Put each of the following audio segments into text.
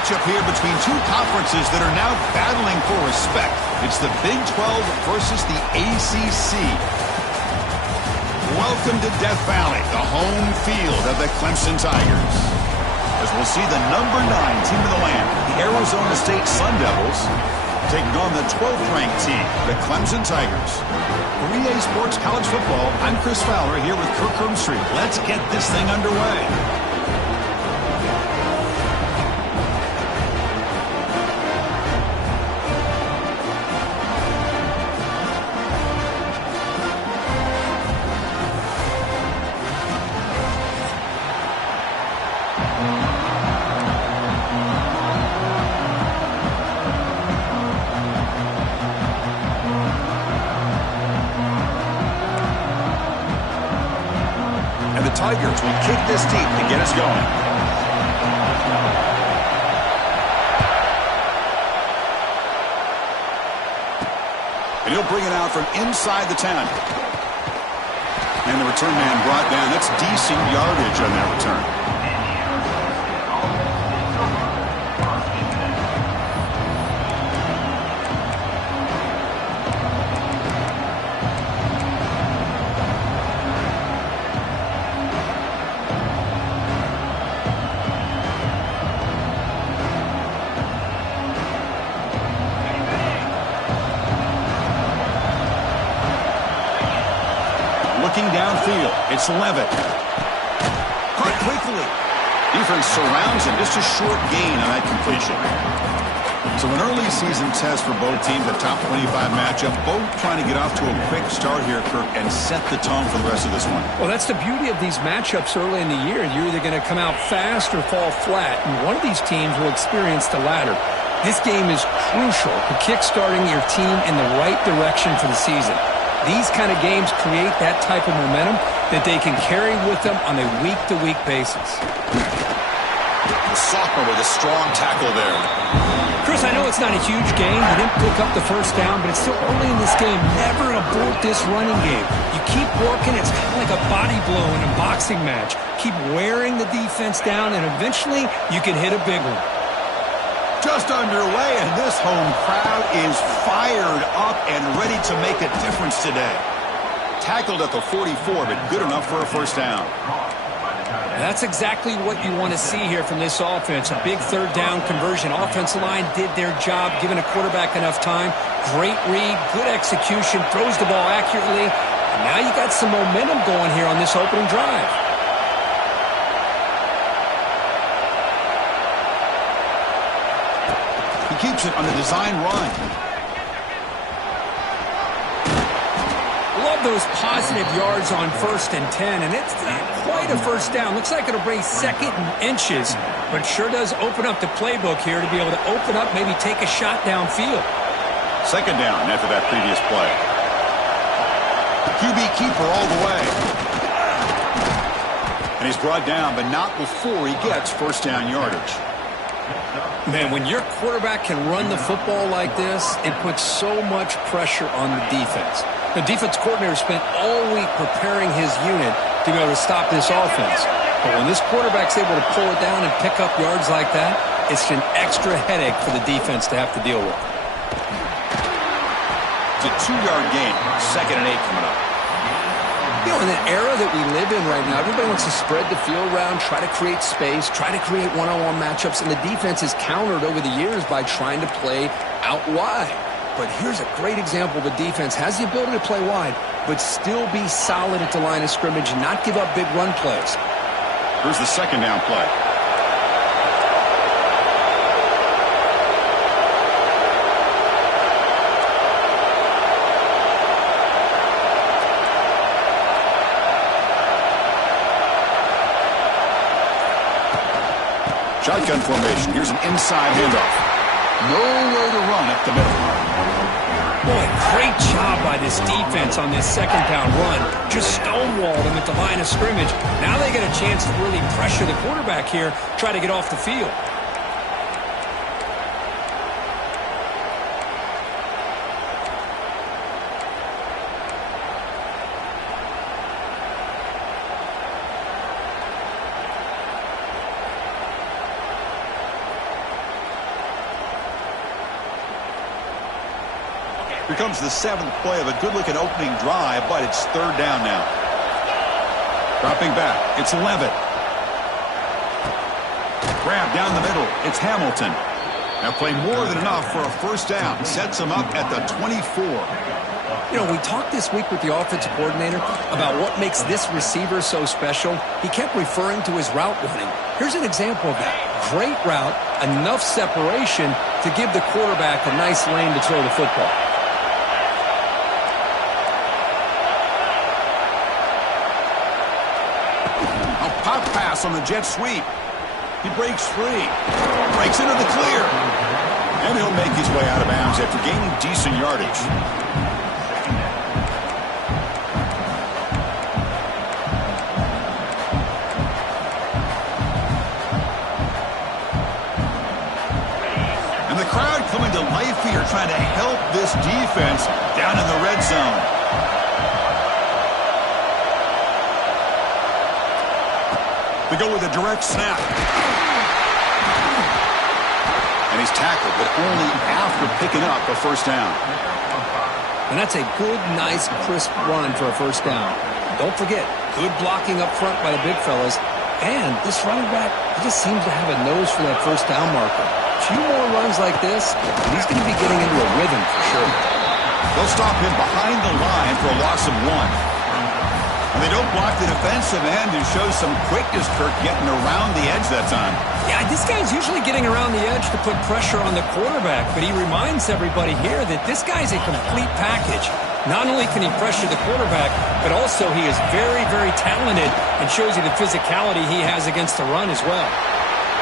matchup here between two conferences that are now battling for respect. It's the Big 12 versus the ACC. Welcome to Death Valley, the home field of the Clemson Tigers. As we'll see the number 9 team in the land, the Arizona State Sun Devils, taking on the 12th-ranked team, the Clemson Tigers. For EA Sports College Football, I'm Chris Fowler here with Kirk Herbstreit. Let's get this thing underway. Tigers will kick this deep to get us going. And he'll bring it out from inside the 10. And the return man brought down. That's decent yardage on that return. Looking downfield, it's Levitt. Caught quickly. Defense surrounds him. Just a short gain on that completion. So an early season test for both teams, a top 25 matchup. Both trying to get off to a quick start here, Kirk, and set the tone for the rest of this one. Well, that's the beauty of these matchups early in the year. You're either going to come out fast or fall flat, and one of these teams will experience the latter. This game is crucial for kickstarting your team in the right direction for the season. These kind of games create that type of momentum that they can carry with them on a week-to-week basis. The sophomore with a strong tackle there. Chris, I know it's not a huge gain. You didn't pick up the first down, but it's still early in this game. Never abort this running game. You keep working. It's kind of like a body blow in a boxing match. Keep wearing the defense down, and eventually you can hit a big one. Just underway, and this home crowd is fired up and ready to make a difference today. Tackled at the 44, but good enough for a first down. That's exactly what you want to see here from this offense. A big third down conversion. Offensive line did their job, giving a quarterback enough time. Great read, good execution, throws the ball accurately. And now you got some momentum going here on this opening drive. Keeps it on the design run. Love those positive yards on 1st and 10, and it's not quite a first down. Looks like it'll bring 2nd and inches, but sure does open up the playbook here to be able to open up, maybe take a shot downfield. 2nd down after that previous play. QB keeper all the way. And he's brought down, but not before he gets first down yardage. Man, when your quarterback can run the football like this, it puts so much pressure on the defense. The defense coordinator spent all week preparing his unit to be able to stop this offense. But when this quarterback's able to pull it down and pick up yards like that, it's an extra headache for the defense to have to deal with. It's a 2-yard gain. 2nd and 8 coming up. You know, in the era that we live in right now, everybody wants to spread the field around, try to create space, try to create one-on-one matchups, and the defense is countered over the years by trying to play out wide. But here's a great example. The defense has the ability to play wide, but still be solid at the line of scrimmage and not give up big run plays. Here's the 2nd down play. Shotgun formation. Here's an inside handoff. Nowhere to run up the middle. Boy, great job by this defense on this 2nd down run. Just stonewalled them at the line of scrimmage. Now they get a chance to really pressure the quarterback here, try to get off the field. Here comes the 7th play of a good-looking opening drive, but it's 3rd down now. Dropping back, it's Levitt. Grab down the middle, it's Hamilton. Now play more than enough for a 1st down. Sets him up at the 24. You know, we talked this week with the offensive coordinator about what makes this receiver so special. He kept referring to his route running. Here's an example of that. Great route, enough separation to give the quarterback a nice lane to throw the football. Pop pass on the jet sweep. He breaks free. Breaks into the clear. And he'll make his way out of bounds after gaining decent yardage. And the crowd coming to life here, trying to help this defense down in the red zone. They go with a direct snap. And he's tackled, but only after picking up a 1st down. And that's a good, nice, crisp run for a 1st down. Don't forget, good blocking up front by the big fellas. And this running back, he just seems to have a nose for that 1st down marker. A few more runs like this, and he's going to be getting into a rhythm for sure. They'll stop him behind the line for a loss of 1. And they don't block the defensive end, who shows some quickness, Kirk, getting around the edge that time. Yeah, this guy's usually getting around the edge to put pressure on the quarterback, but he reminds everybody here that this guy's a complete package. Not only can he pressure the quarterback, but also he is very, very talented and shows you the physicality he has against the run as well.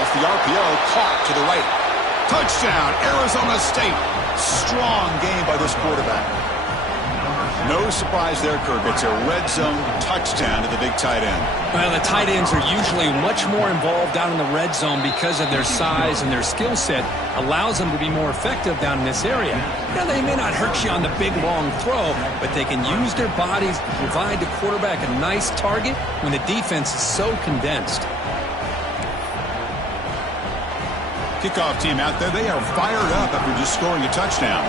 Off the RPO, caught to the right. Touchdown, Arizona State. Strong game by this quarterback. No surprise there, Kirk. It's a red zone touchdown to the big tight end. Well, the tight ends are usually much more involved down in the red zone because of their size, and their skill set allows them to be more effective down in this area. Now, they may not hurt you on the big, long throw, but they can use their bodies to provide the quarterback a nice target when the defense is so condensed. Kickoff team out there, they are fired up after just scoring a touchdown.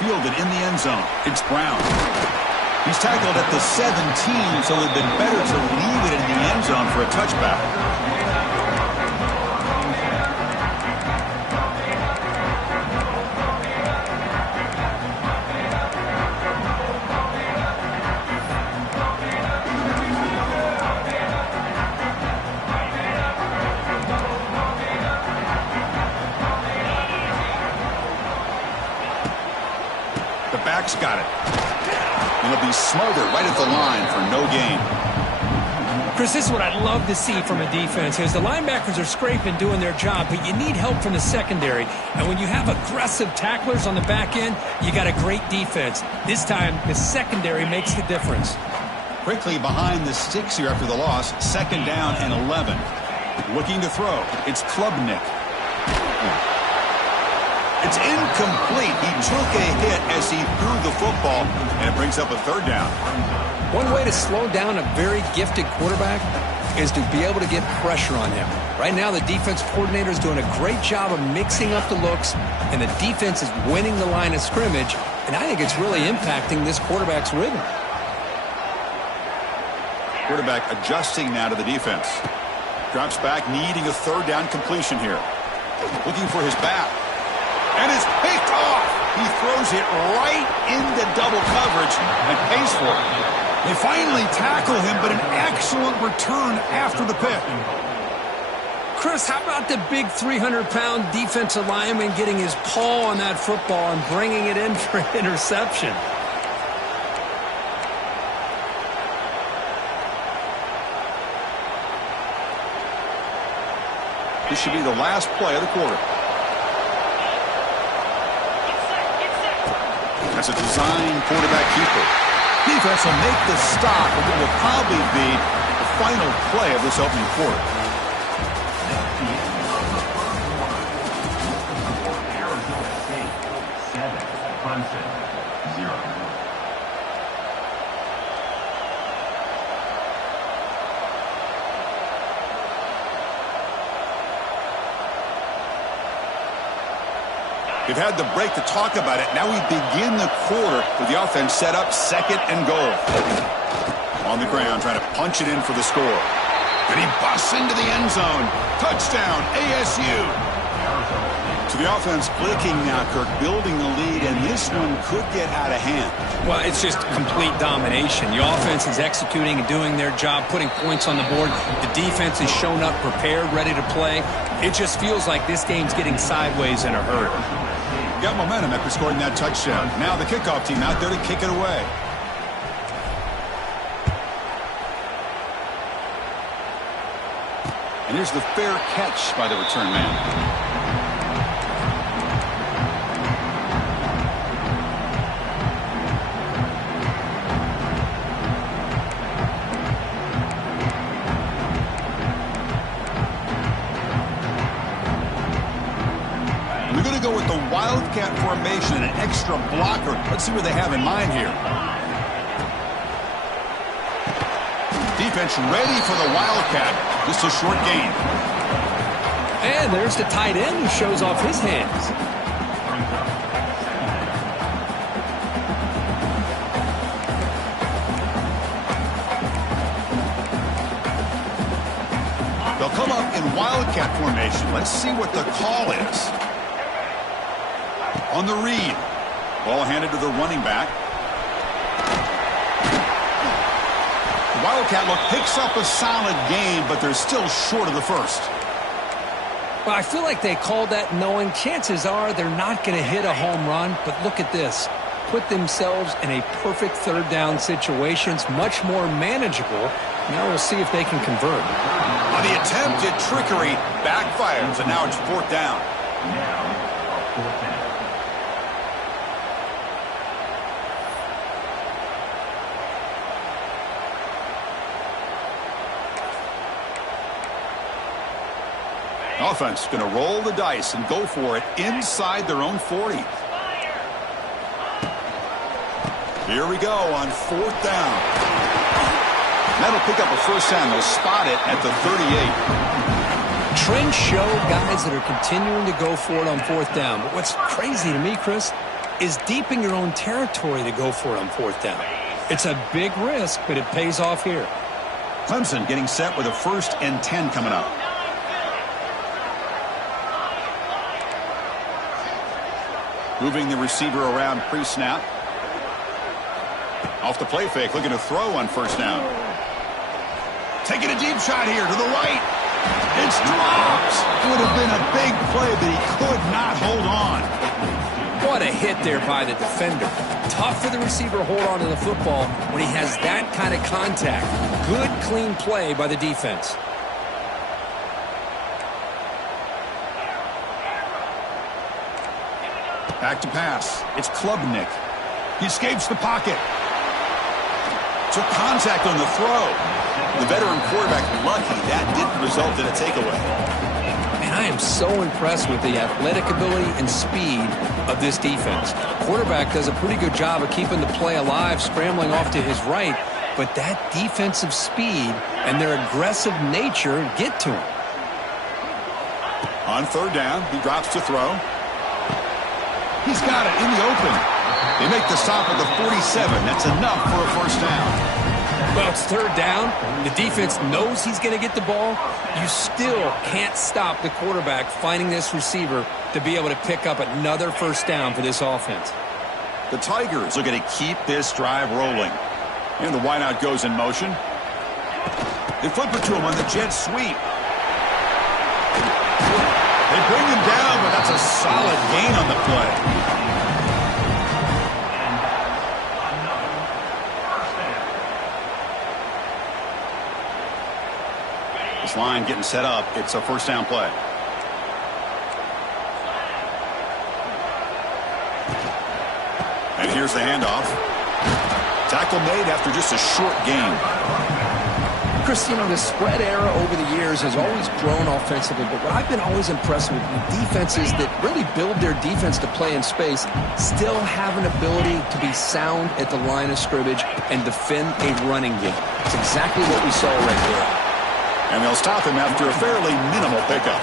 Fielded in the end zone. It's Brown. He's tackled at the 17, so it would have been better to leave it in the end zone for a touchback. Back's got it. And it'll be smothered right at the line for no gain. Chris, this is what I'd love to see from a defense is the linebackers are scraping, doing their job, but you need help from the secondary. And when you have aggressive tacklers on the back end, you got a great defense. This time, the secondary makes the difference. Quickly behind the sticks here after the loss. 2nd down and 11. Looking to throw. It's Klubnik. It's incomplete. He took a hit as he threw the football, and it brings up a 3rd down. One way to slow down a very gifted quarterback is to be able to get pressure on him. Right now, the defense coordinator is doing a great job of mixing up the looks, and the defense is winning the line of scrimmage, and I think it's really impacting this quarterback's rhythm. Quarterback adjusting now to the defense. Drops back, needing a 3rd down completion here. Looking for his back. And it's picked off. He throws it right into double coverage and pays for it. They finally tackle him, but an excellent return after the pick. Chris, how about the big 300-pound defensive lineman getting his paw on that football and bringing it in for an interception? This should be the last play of the quarter. That's a design quarterback keeper. Defense will make the stop, and it will probably be the final play of this opening quarter. They've had the break to talk about it. Now we begin the quarter with the offense set up, second and goal. On the ground, trying to punch it in for the score. And he busts into the end zone. Touchdown, ASU. So the offense clicking now, Kirk, building the lead, and this one could get out of hand. Well, it's just complete domination. The offense is executing and doing their job, putting points on the board. The defense has shown up, prepared, ready to play. It just feels like this game's getting sideways in a hurry. Got momentum after scoring that touchdown. Now the kickoff team out there to kick it away. And here's the fair catch by the return man. We're going to go with the Wildcat formation and an extra blocker. Let's see what they have in mind here. Defense ready for the Wildcat. Just a short gain. And there's the tight end who shows off his hands. They'll come up in Wildcat formation. Let's see what the call is. On the read. Ball handed to the running back. The Wildcat look picks up a solid gain, but they're still short of the first. Well, I feel like they called that knowing chances are they're not going to hit a home run, but look at this. Put themselves in a perfect third down situation. It's much more manageable. Now we'll see if they can convert. On the attempted trickery, backfires, and now it's fourth down. Offense going to roll the dice and go for it inside their own 40. Here we go on fourth down. That'll pick up a first down. They'll spot it at the 38. Trends show guys that are continuing to go for it on fourth down. But what's crazy to me, Chris, is deep in your own territory to go for it on fourth down. It's a big risk, but it pays off here. Clemson getting set with a 1st and 10 coming up. Moving the receiver around pre-snap. Off the play fake, looking to throw on first down. Taking a deep shot here to the right. It's dropped. It would have been a big play, but he could not hold on. What a hit there by the defender. Tough for the receiver to hold on to the football when he has that kind of contact. Good, clean play by the defense. Back to pass. It's Klubnik. He escapes the pocket. Took contact on the throw. The veteran quarterback lucky that didn't result in a takeaway. Man, I am so impressed with the athletic ability and speed of this defense. Quarterback does a pretty good job of keeping the play alive, scrambling off to his right, but that defensive speed and their aggressive nature get to him. On third down, he drops to throw. He's got it in the open. They make the stop at the 47. That's enough for a first down. Well, it's third down. The defense knows he's going to get the ball. You still can't stop the quarterback finding this receiver to be able to pick up another first down for this offense. The Tigers are going to keep this drive rolling. And the wideout goes in motion. They flip it to him on the jet sweep. They bring him down, but that's a solid gain on the play. This line getting set up. It's a first down play. And here's the handoff. Tackle made after just a short gain. Chris, you know, the spread era over the years has always grown offensively, but what I've been always impressed with defenses that really build their defense to play in space still have an ability to be sound at the line of scrimmage and defend a running game. It's exactly what we saw right there. And they'll stop him after a fairly minimal pickup.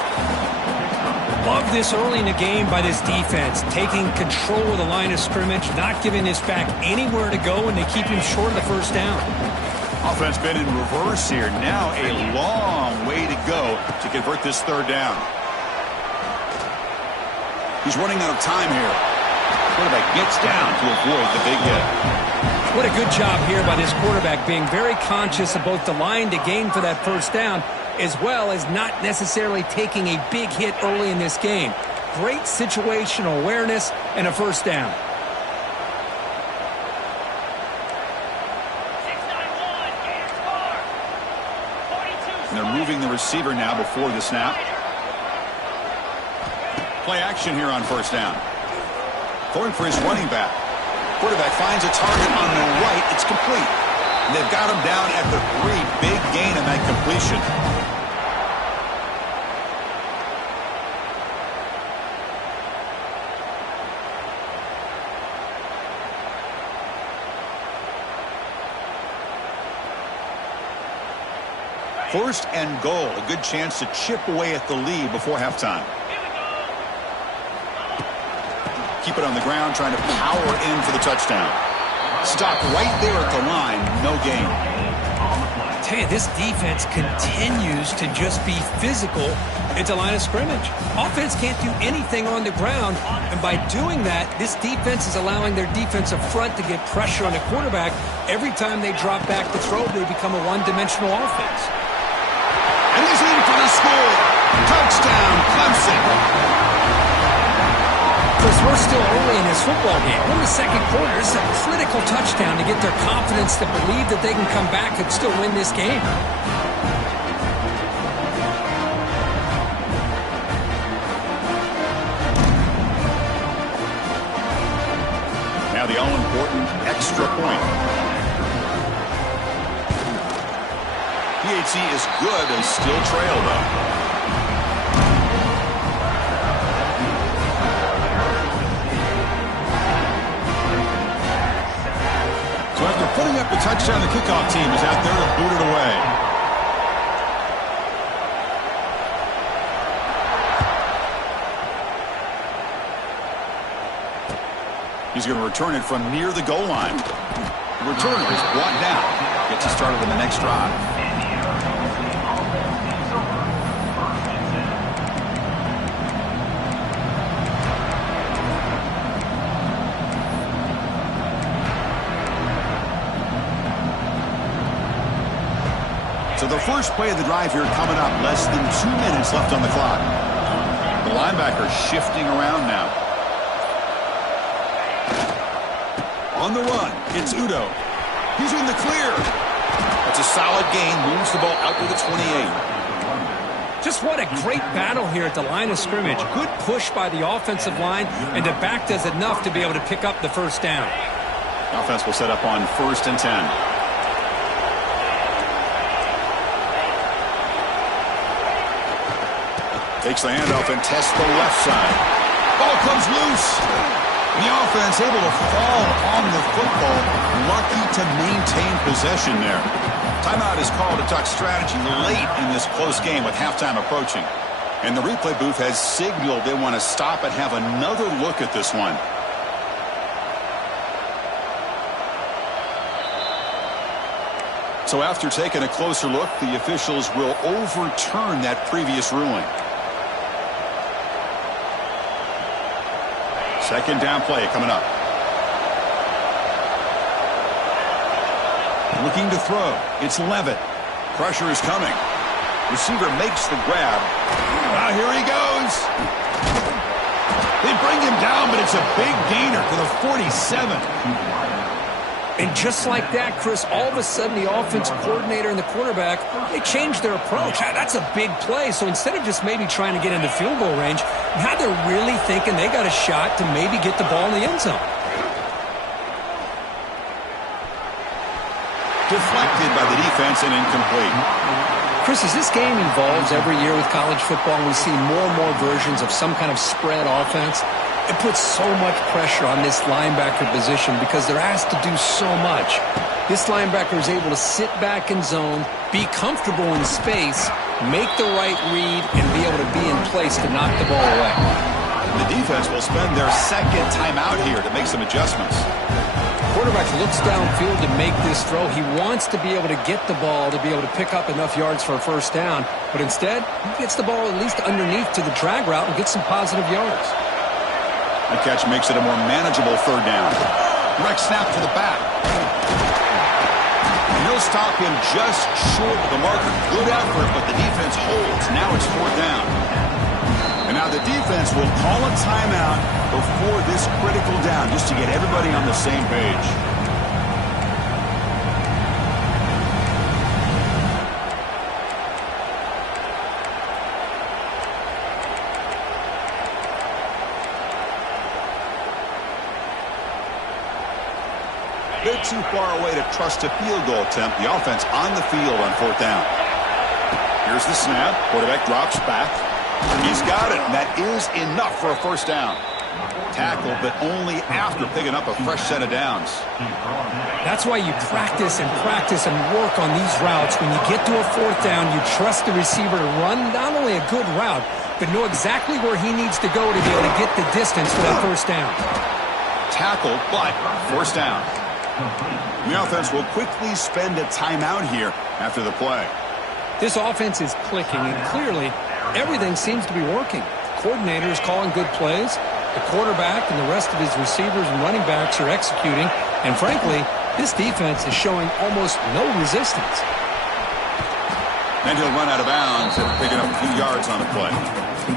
Love this early in the game by this defense, taking control of the line of scrimmage, not giving this back anywhere to go, and they keep him short of the first down. Offense been in reverse here. Now a long way to go to convert this third down. He's running out of time here. Quarterback gets down to avoid the big hit. What a good job here by this quarterback, being very conscious of both the line to gain for that first down, as well as not necessarily taking a big hit early in this game. Great situational awareness and a first down. And they're moving the receiver now before the snap. Play action here on first down. Going for his running back. Quarterback finds a target on the right. It's complete. And they've got him down at the 3. Big gain on that completion. First and goal. A good chance to chip away at the lead before halftime. Keep it on the ground, trying to power in for the touchdown. Stopped right there at the line. No gain. I tell you, this defense continues to just be physical at the line of scrimmage. Offense can't do anything on the ground, and by doing that, this defense is allowing their defensive front to get pressure on the quarterback. Every time they drop back to throw, they become a one-dimensional offense. And he's in for the score. Touchdown, Clemson. Chris, we're still early in this football game. We're in the second quarter. This is a critical touchdown to get their confidence to believe that they can come back and still win this game. Now the all-important extra point. PHC is good. They still trail, though. So after putting up the touchdown, the kickoff team is out there to boot it away. He's going to return it from near the goal line. The returner is brought down. Gets us started on the next drive. So the first play of the drive here coming up. Less than 2 minutes left on the clock. The linebacker shifting around now. On the run, it's Udo. He's in the clear. That's a solid gain. Moves the ball out to the 28. Just what a great battle here at the line of scrimmage. Good push by the offensive line, and the back does enough to be able to pick up the first down. Offense will set up on 1st and 10. Takes the handoff and tests the left side. Ball comes loose. The offense able to fall on the football. Lucky to maintain possession there. Timeout is called to talk strategy late in this close game with halftime approaching. And the replay booth has signaled they want to stop and have another look at this one. So after taking a closer look, the officials will overturn that previous ruling. Second down play coming up. Looking to throw. It's Levitt. Pressure is coming. Receiver makes the grab. Now here he goes. They bring him down, but it's a big gainer to the 47. And just like that, Chris, all of a sudden the offense coordinator and the quarterback, they changed their approach. That's a big play. So instead of just maybe trying to get into field goal range, now they're really thinking they got a shot to maybe get the ball in the end zone. Deflected by the defense and incomplete. Chris, as this game evolves every year with college football, we see more and more versions of some kind of spread offense. It puts so much pressure on this linebacker position because they're asked to do so much. This linebacker is able to sit back in zone, be comfortable in space, make the right read, and be able to be in place to knock the ball away. The defense will spend their second timeout here to make some adjustments. Quarterback looks downfield to make this throw. He wants to be able to get the ball to be able to pick up enough yards for a first down. But instead, he gets the ball at least underneath to the drag route and gets some positive yards. The catch makes it a more manageable third down. Direct snap to the back. And he'll stop him just short of the marker. Good effort, but the defense holds. Now it's fourth down. And now the defense will call a timeout before this critical down just to get everybody on the same page. A bit too far away to trust a field goal attempt. The offense on the field on fourth down. Here's the snap. Quarterback drops back. He's got it, and that is enough for a first down. Tackle, but only after picking up a fresh set of downs. That's why you practice and work on these routes. When you get to a fourth down, you trust the receiver to run not only a good route, but know exactly where he needs to go to be able to get the distance for that first down. Tackle, but first down. The offense will quickly spend a timeout here after the play. This offense is clicking, and clearly everything seems to be working. The coordinator is calling good plays. The quarterback and the rest of his receivers and running backs are executing. And frankly, this defense is showing almost no resistance. And he'll run out of bounds after picking up a few yards on the play.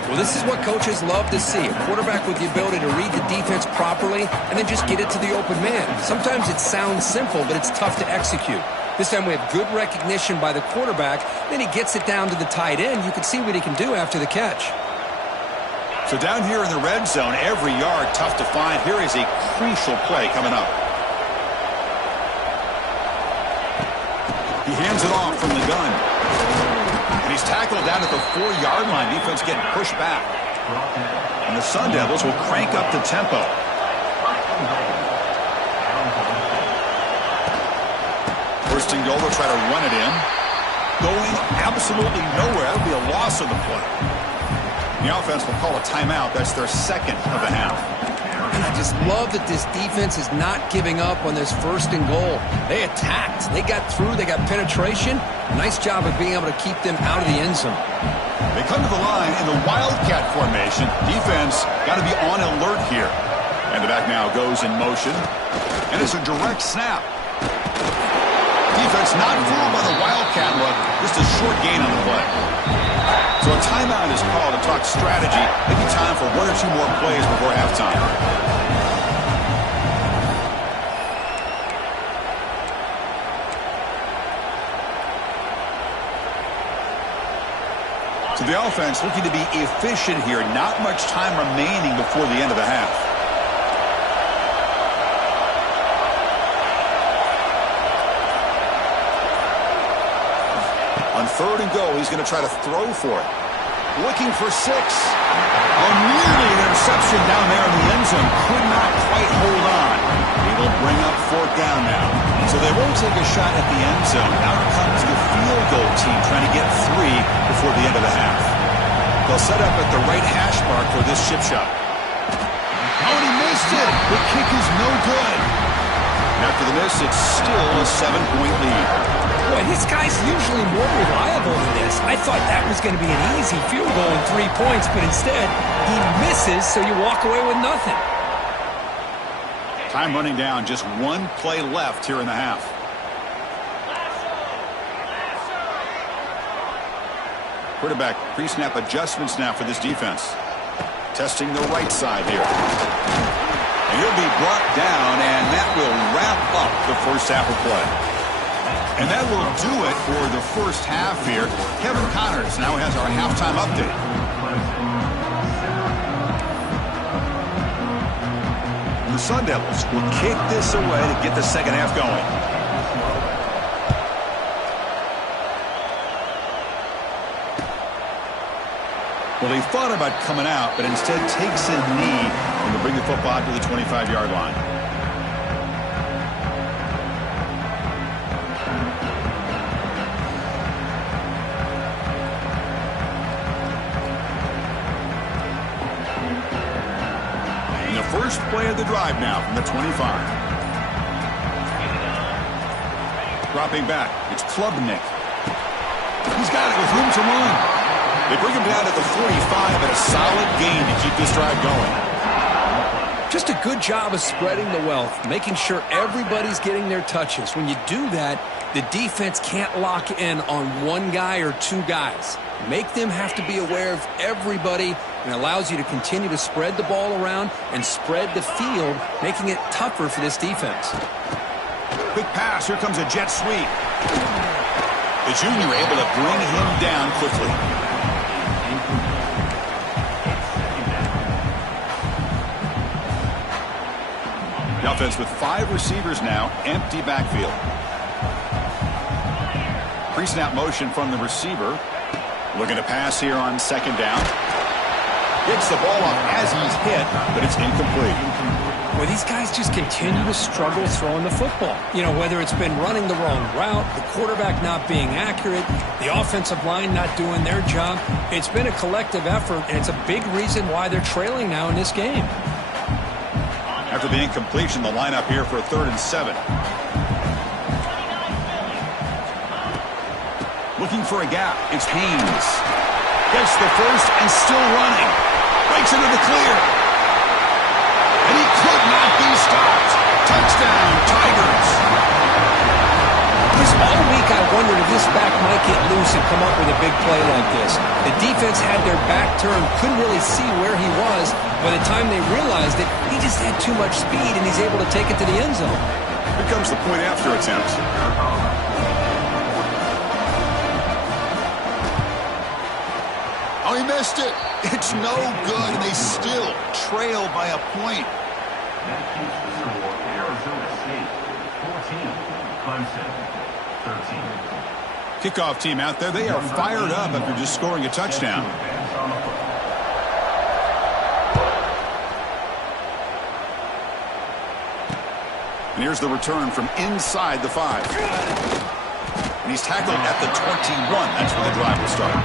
Well, this is what coaches love to see. A quarterback with the ability to read the defense properly and then just get it to the open man. Sometimes it sounds simple, but it's tough to execute. This time we have good recognition by the quarterback. Then he gets it down to the tight end. You can see what he can do after the catch. So down here in the red zone, every yard tough to find. Here is a crucial play coming up. He hands it off from the gun. And he's tackled down at the 4-yard line. Defense getting pushed back. And the Sun Devils will crank up the tempo. First and goal, they'll try to run it in. Going absolutely nowhere. That'll be a loss on the play. The offense will call a timeout. That's their second of the half. And I just love that this defense is not giving up on this first and goal. They attacked. They got through. They got penetration. Nice job of being able to keep them out of the end zone. They come to the line in the Wildcat formation. Defense got to be on alert here. And the back now goes in motion. And it's a direct snap. Defense not fooled by the Wildcat look. Just a short gain on the play. So a timeout is called to talk strategy. Maybe time for one or two more plays before halftime. So the offense looking to be efficient here. Not much time remaining before the end of the half. On third and goal, he's going to try to throw for it. Looking for 6. Oh, nearly an interception down there in the end zone. Could not quite hold on. He will bring up fourth down now. So they won't take a shot at the end zone. Now comes the field goal team trying to get 3 before the end of the half. They'll set up at the right hash mark for this chip shot. Oh, and he missed it. The kick is no good. And after the miss, it's still a 7-point lead. Boy, this guy's usually more reliable than this. I thought that was going to be an easy field goal and 3 points, but instead, he misses, so you walk away with nothing. Time running down, just one play left here in the half. Quarterback pre-snap adjustments now for this defense. Testing the right side here. And he'll be brought down, and that will wrap up the first half of play. And that will do it for the first half here. Kevin Connors now has our halftime update. The Sun Devils will kick this away to get the second half going. Well, they thought about coming out, but instead takes a knee and will bring the football to the 25-yard line. first play of the drive now from the 25. Dropping back, it's Klubnik. He's got it with room to run. They bring him down to the 45 and a solid gain to keep this drive going. Just a good job of spreading the wealth, making sure everybody's getting their touches. When you do that, the defense can't lock in on one guy or two guys. Make them have to be aware of everybody, and allows you to continue to spread the ball around and spread the field, making it tougher for this defense. Quick pass. Here comes a jet sweep. The junior able to bring him down quickly. The offense with 5 receivers now, empty backfield. Pre-snap motion from the receiver. Looking to pass here on second down. Gets the ball off as he's hit, but it's incomplete. Well, these guys just continue to struggle throwing the football. You know, whether it's been running the wrong route, the quarterback not being accurate, the offensive line not doing their job. It's been a collective effort, and it's a big reason why they're trailing now in this game. After the incompletion, the lineup here for a 3rd and 7. Looking for a gap. It's Haynes. Gets the first and still running. Breaks into the clear. And he could not be stopped. Touchdown, Tigers. Chris, all week I wondered if this back might get loose and come up with a big play like this. The defense had their back turned, couldn't really see where he was. By the time they realized it, he just had too much speed, and he's able to take it to the end zone. Here comes the point after attempt. Oh, he missed it. It's no good, and they still trail by a point. That keeps the score Arizona State 14, Clemson 13. Kickoff team out there. They are fired up after just scoring a touchdown. And here's the return from inside the 5. And he's tackled at the 21. That's where the drive will start.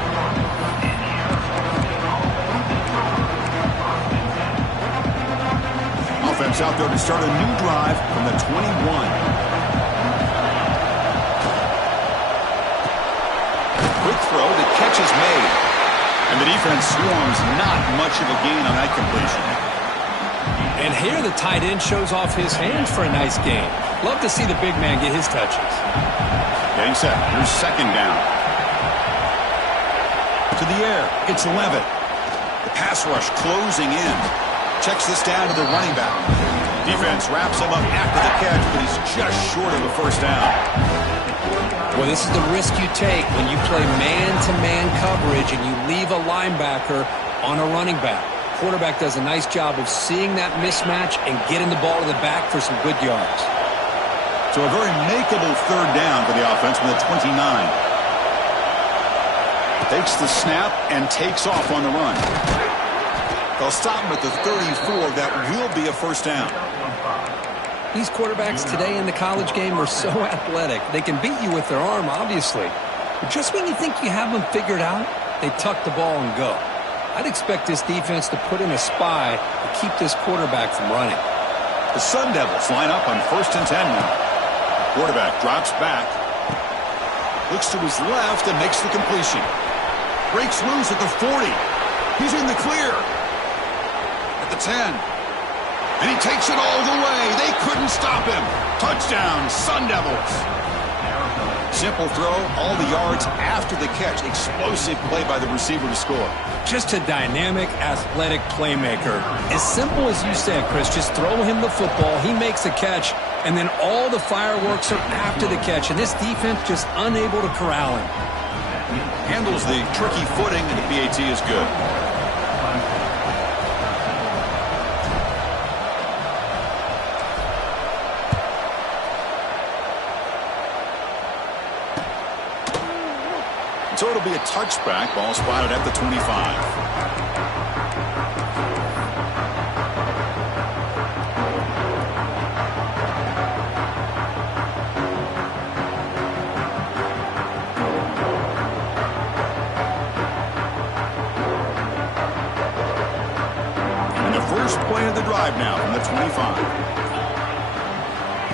Offense out there to start a new drive from the 21. Quick throw, the catch is made. And the defense swarms, not much of a gain on that completion. And here the tight end shows off his hands for a nice gain. Love to see the big man get his touches. Getting set. Here's second down. To the air. It's Levitt. The pass rush closing in. Checks this down to the running back. Defense wraps him up after the catch, but he's just short of a first down. Well, this is the risk you take when you play man-to-man coverage and you leave a linebacker on a running back. Quarterback does a nice job of seeing that mismatch and getting the ball to the back for some good yards. So a very makeable third down for the offense from the 29. Takes the snap and takes off on the run. They'll stop him at the 34. That will be a first down. These quarterbacks today in the college game are so athletic. They can beat you with their arm, obviously. But just when you think you have them figured out, they tuck the ball and go. I'd expect this defense to put in a spy to keep this quarterback from running. The Sun Devils line up on 1st and 10 now. Quarterback drops back. Looks to his left and makes the completion. Breaks loose at the 40. He's in the clear. At the 10. And he takes it all the way. They couldn't stop him. Touchdown, Sun Devils. Simple throw, all the yards after the catch. Explosive play by the receiver to score. Just a dynamic, athletic playmaker. As simple as you said, Chris, just throw him the football. He makes a catch, and then all the fireworks are after the catch. And this defense just unable to corral him. Handles the tricky footing, and the PAT is good. So it'll be a touchback. Ball spotted at the 25. play of the drive now from the 25.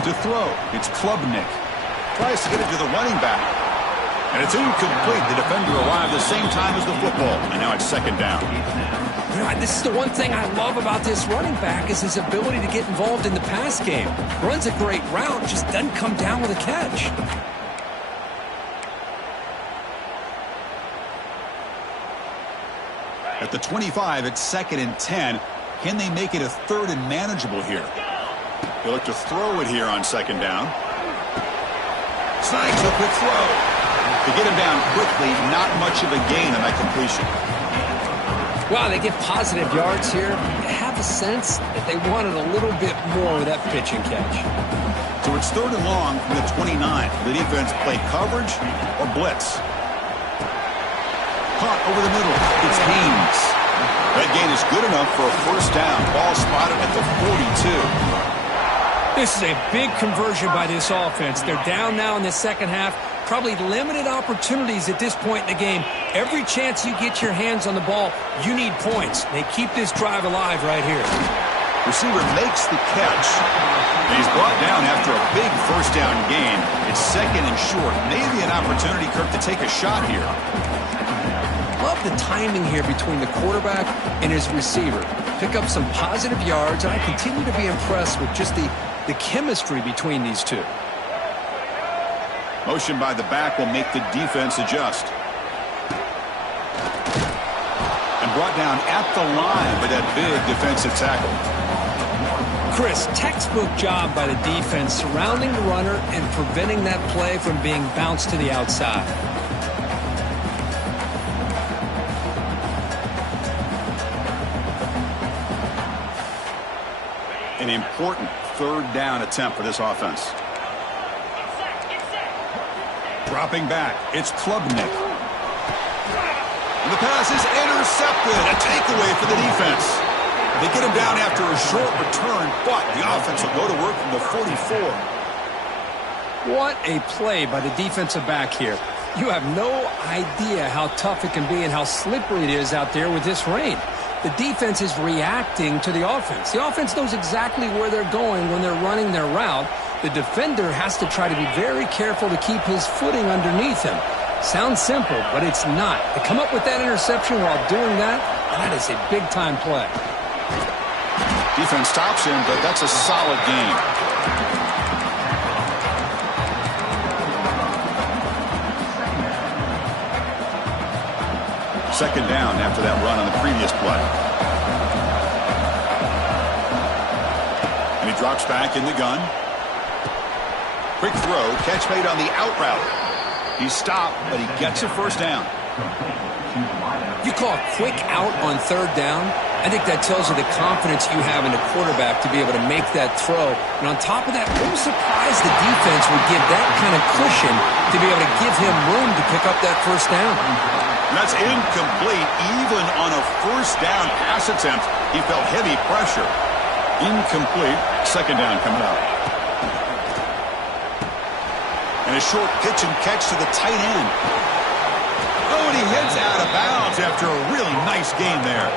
To throw, it's Klubnik. Tries to get it to the running back. And it's incomplete. The defender arrived the same time as the football. And now it's second down. God, this is the one thing I love about this running back is his ability to get involved in the pass game. Runs a great route, just doesn't come down with a catch. At the 25, it's second and 10. Can they make it a third and manageable here? They look to throw it here on second down. Snags a quick throw. To get him down quickly, not much of a gain on that completion. Wow, they get positive yards here. I have a sense that they wanted a little bit more with that pitch and catch. So it's third and long from the 29. The defense play coverage or blitz. Caught over the middle. It's Haynes. That gain is good enough for a first down. Ball spotted at the 42. This is a big conversion by this offense. They're down now in the second half. Probably limited opportunities at this point in the game. Every chance you get your hands on the ball, you need points. They keep this drive alive right here. Receiver makes the catch. And he's brought down after a big first down gain. It's second and short. Maybe an opportunity, Kirk, to take a shot here. Love the timing here between the quarterback and his receiver. Pick up some positive yards, and I continue to be impressed with just the chemistry between these two. Motion by the back will make the defense adjust. And brought down at the line by that big defensive tackle. Chris, textbook job by the defense surrounding the runner and preventing that play from being bounced to the outside. An important third down attempt for this offense. Dropping back, it's Klubnik. And the pass is intercepted. A takeaway for the defense. They get him down after a short return, but the offense will go to work from the 44. What a play by the defensive back here. You have no idea how tough it can be and how slippery it is out there with this rain. The defense is reacting to the offense. The offense knows exactly where they're going when they're running their route. The defender has to try to be very careful to keep his footing underneath him. Sounds simple, but it's not. To come up with that interception while doing that, that is a big-time play. Defense stops him, but that's a solid game. Second down after that run on the previous play. And he drops back in the gun. Quick throw, catch made on the out route. He's stopped, but he gets a first down. You call a quick out on third down? I think that tells you the confidence you have in the quarterback to be able to make that throw. And on top of that, I'm surprised the defense would give that kind of cushion to be able to give him room to pick up that first down. And that's incomplete. Even on a first down pass attempt, he felt heavy pressure. Incomplete. Second down coming up. And a short pitch and catch to the tight end. Oh, and he heads out of bounds after a really nice game there.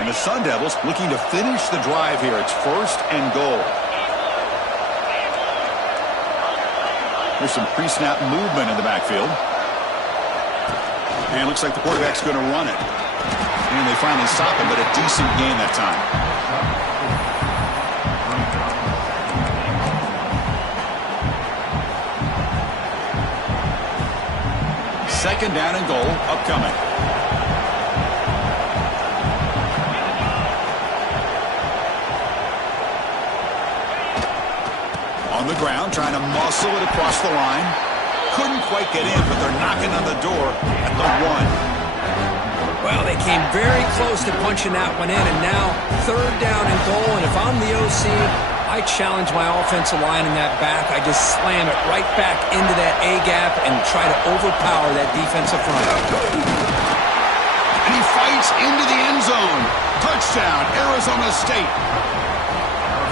And the Sun Devils looking to finish the drive here. It's first and goal. There's some pre-snap movement in the backfield. And it looks like the quarterback's going to run it. And they finally stop him, but a decent gain that time. Second down and goal upcoming. On the ground, trying to muscle it across the line. Couldn't quite get in, but they're knocking on the door at the 1. Well, they came very close to punching that one in, and now third down and goal. And if I'm the OC, I challenge my offensive line in that back. I just slam it right back into that A-gap and try to overpower that defensive front. And he fights into the end zone. Touchdown, Arizona State.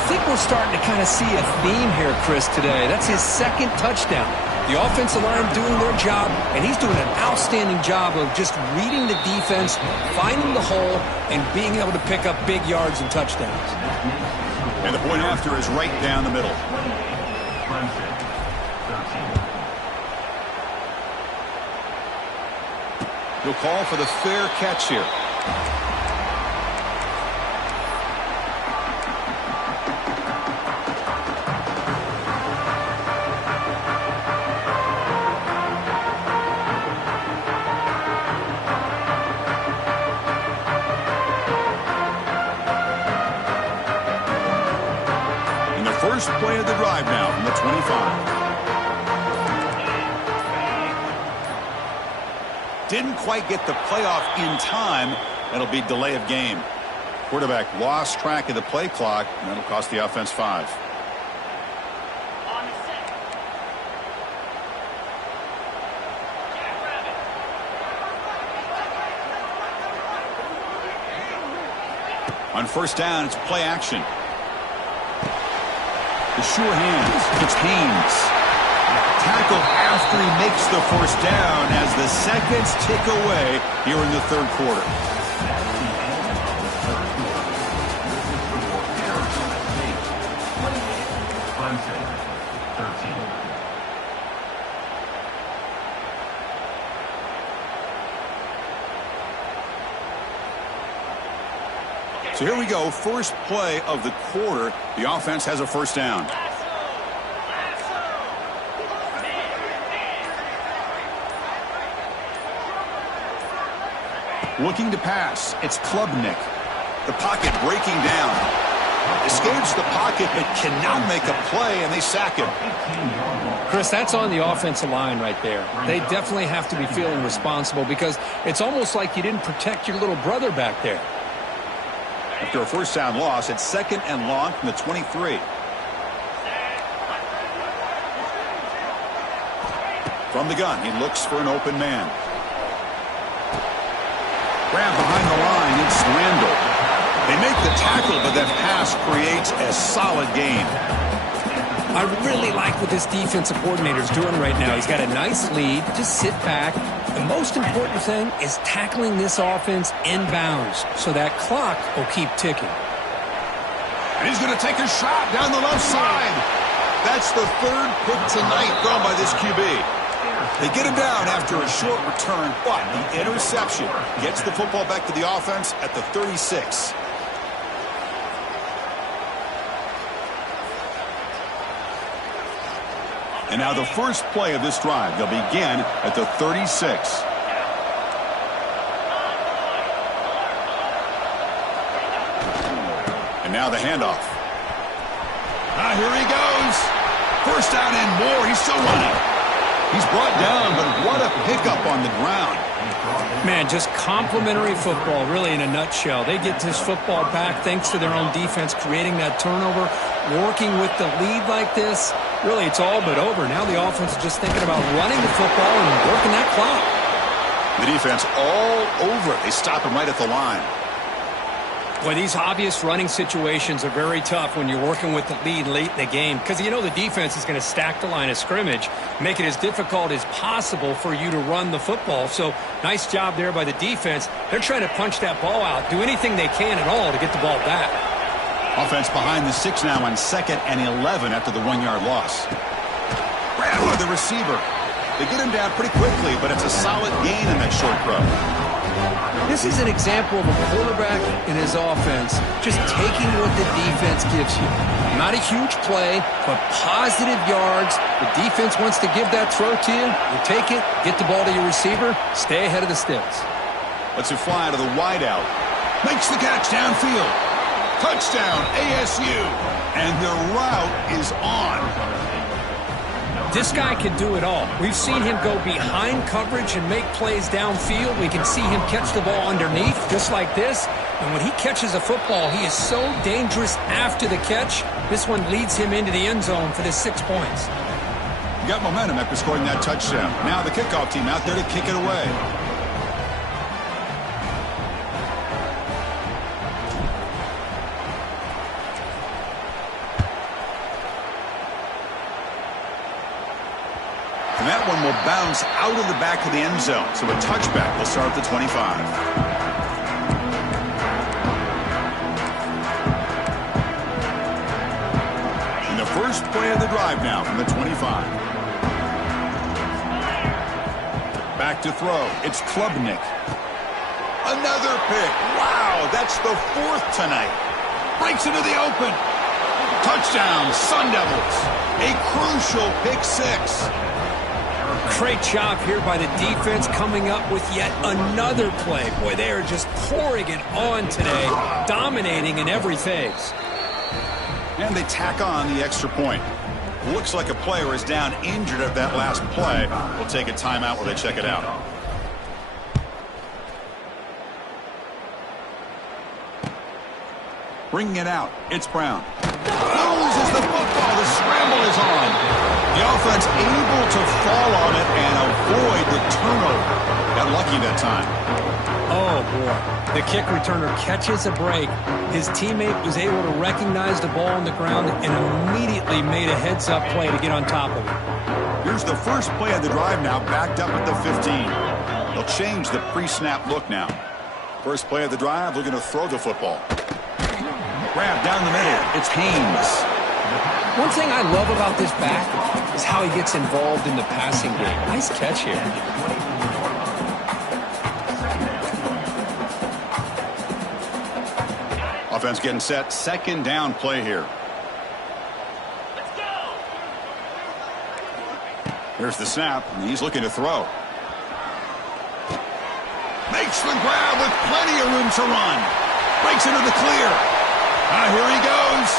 think we're starting to kind of see a theme here, Chris, today. That's his second touchdown. The offensive line doing their job, and he's doing an outstanding job of just reading the defense, finding the hole, and being able to pick up big yards and touchdowns. And the point after is right down the middle. Clemson, 13. He'll call for the fair catch here. First play of the drive now from the 25. Didn't quite get the playoff in time. That'll be delay of game. Quarterback lost track of the play clock, and that'll cost the offense 5. On first down, it's play action. The sure hands. It's Haynes. Tackle after he makes the first down as the seconds tick away here in the third quarter. Clemson, 13. So here we go. First play of the quarter. The offense has a first down. Looking to pass. It's Klubnik. The pocket breaking down. Escapes the pocket but cannot make a play, and they sack him. Chris, that's on the offensive line right there. They definitely have to be feeling responsible because it's almost like you didn't protect your little brother back there. After a first down loss, it's second and long from the 23. From the gun, he looks for an open man. Grab behind the line, it's Randall. They make the tackle, but that pass creates a solid gain. I really like what this defensive coordinator is doing right now. He's got a nice lead. Just sit back. The most important thing is tackling this offense inbounds so that clock will keep ticking. And he's going to take a shot down the left side. That's the third pick tonight thrown by this QB. They get him down after a short return, but the interception gets the football back to the offense at the 36. And now the first play of this drive. They'll begin at the 36. And now the handoff. Here he goes. First down and more. He's still running. He's brought down, but what a pickup on the ground. Man, just complimentary football, really, in a nutshell. They get this football back thanks to their own defense, creating that turnover, working with the lead like this. Really, it's all but over. Now the offense is just thinking about running the football and working that clock. The defense all over it. They stop him right at the line. Boy, these obvious running situations are very tough when you're working with the lead late in the game because you know the defense is going to stack the line of scrimmage, make it as difficult as possible for you to run the football. So nice job there by the defense. They're trying to punch that ball out, do anything they can at all to get the ball back. Offense behind the 6 now on 2nd and 11 after the 1-yard loss. Randall, the receiver. They get him down pretty quickly, but it's a solid gain in that short throw. This is an example of a quarterback in his offense just taking what the defense gives you. Not a huge play, but positive yards. The defense wants to give that throw to you. You take it, get the ball to your receiver, stay ahead of the sticks. Lets it fly to the wideout. Makes the catch downfield. Touchdown, ASU. And the route is on. This guy can do it all. We've seen him go behind coverage and make plays downfield. We can see him catch the ball underneath, just like this. And when he catches a football, he is so dangerous after the catch. This one leads him into the end zone for the 6 points. You got momentum after scoring that touchdown. Now the kickoff team out there to kick it away. And that one will bounce out of the back of the end zone. So a touchback will start at the 25. And the first play of the drive now from the 25. Back to throw. It's Klubnik. Another pick. Wow, that's the 4th tonight. Breaks into the open. Touchdown, Sun Devils. A crucial pick 6. Great job here by the defense coming up with yet another play. Boy, they are just pouring it on today, dominating in every phase. And they tack on the extra point. Looks like a player is down injured at that last play. We'll take a timeout while they check it out. Bringing it out, it's Brown. Loses the football, the scramble is on. The offense able to fall on it and avoid the turnover. Got lucky that time. Oh, boy. The kick returner catches a break. His teammate was able to recognize the ball on the ground and immediately made a heads-up play to get on top of it. Here's the first play of the drive now, backed up at the 15. They'll change the pre-snap look now. First play of the drive, looking to throw the football. Grab down the middle. It's Haynes. One thing I love about this back is how he gets involved in the passing game. Nice catch here. Offense getting set. Second down play here. Here's the snap. And he's looking to throw. Makes the grab with plenty of room to run. Breaks into the clear. Here he goes.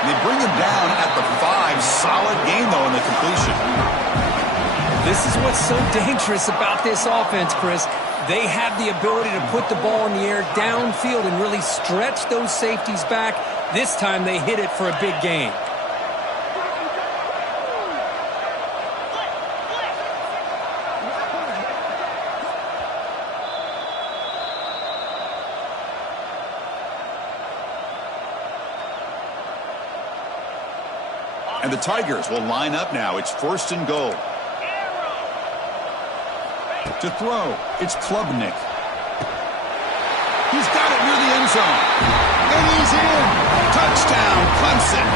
They bring him down at the 5. Solid gain, though, in the completion. This is what's so dangerous about this offense, Chris. They have the ability to put the ball in the air downfield and really stretch those safeties back. This time they hit it for a big gain. And the Tigers will line up now. It's 1st and goal. To throw, it's Klubnik. He's got it near the end zone. And he's in. Touchdown, Clemson.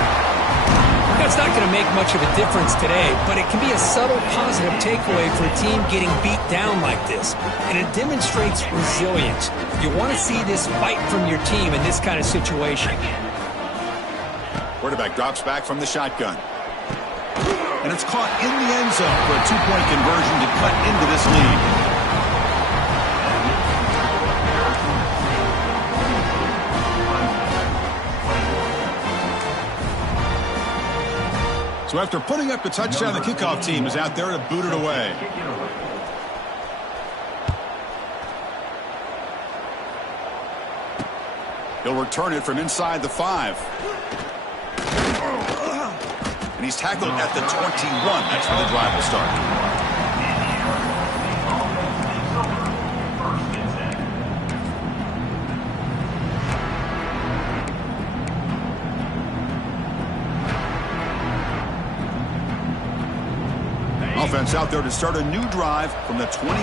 That's not going to make much of a difference today, but it can be a subtle positive takeaway for a team getting beat down like this. And it demonstrates resilience. You want to see this fight from your team in this kind of situation. Quarterback drops back from the shotgun. And it's caught in the end zone for a 2-point conversion to cut into this lead. So after putting up the touchdown, the kickoff team is out there to boot it away. He'll return it from inside the 5. And he's tackled at the 21. That's where the drive will start. Offense out there to start a new drive from the 21.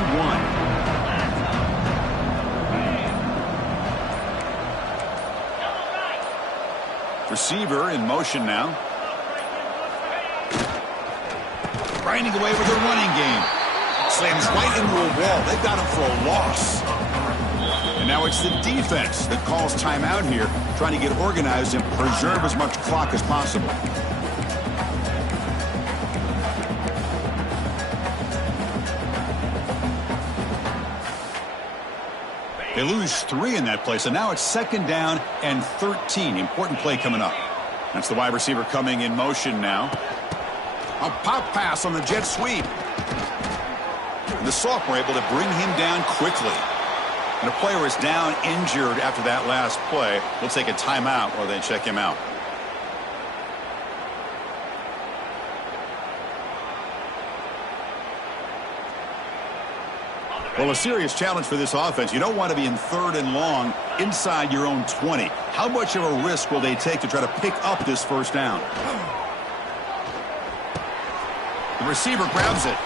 Receiver in motion now. Grinding away with a running game. Slams right into a wall. They've got him for a loss. And now it's the defense that calls timeout here, trying to get organized and preserve as much clock as possible. They lose 3 in that play, so now it's 2nd down and 13. Important play coming up. That's the wide receiver coming in motion now. A pop pass on the jet sweep. And the sophomore able to bring him down quickly. And a player is down injured after that last play. We'll take a timeout while they check him out. Well, a serious challenge for this offense. You don't want to be in 3rd and long inside your own 20. How much of a risk will they take to try to pick up this 1st down? The receiver grabs it.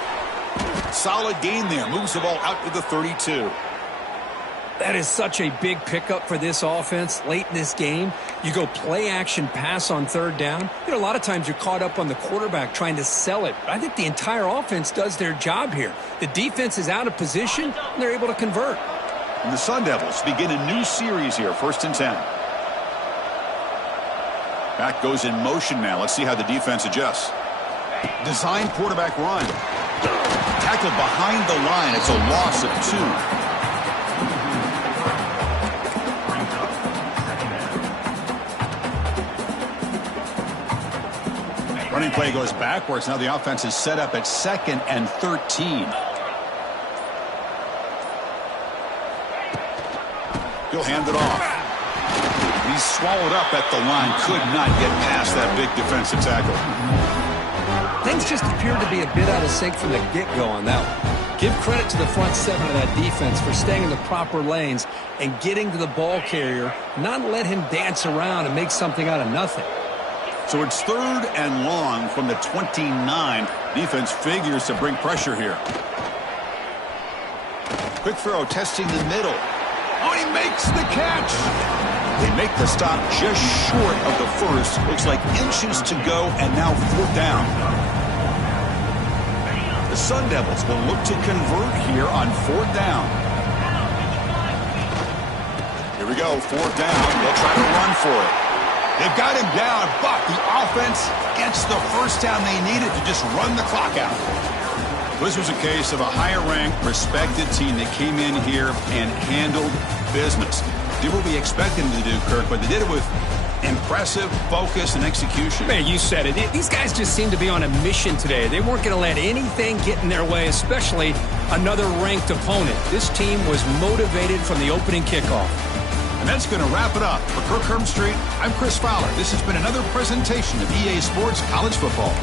Solid gain there. Moves the ball out to the 32. That is such a big pickup for this offense late in this game. You go play action pass on third down. You know, a lot of times you're caught up on the quarterback trying to sell it. But I think the entire offense does their job here. The defense is out of position, and they're able to convert. And the Sun Devils begin a new series here, 1st and 10. Back goes in motion now. Let's see how the defense adjusts. Design quarterback run. Tackled behind the line. It's a loss of 2. Running play goes backwards. Now the offense is set up at 2nd and 13. He'll hand it off. He's swallowed up at the line. Could not get past that big defensive tackle. Things just appeared to be a bit out of sync from the get-go on that one. Give credit to the front seven of that defense for staying in the proper lanes and getting to the ball carrier, not let him dance around and make something out of nothing. So it's 3rd and long from the 29. Defense figures to bring pressure here. Quick throw, testing the middle. Oh, he makes the catch. They make the stop just short of the first. Looks like inches to go, and now 4th down. The Sun Devils will look to convert here on 4th down. Here we go, 4th down. They'll try to run for it. They've got him down, but the offense gets the first down they needed to just run the clock out. This was a case of a higher-ranked, respected team that came in here and handled business. Did what we expected them to do, Kirk, but they did it with impressive focus and execution. Man, you said it. These guys just seem to be on a mission today. They weren't going to let anything get in their way, especially another ranked opponent. This team was motivated from the opening kickoff. And that's going to wrap it up. For Kirk Herbstreit, I'm Chris Fowler. This has been another presentation of EA Sports College Football.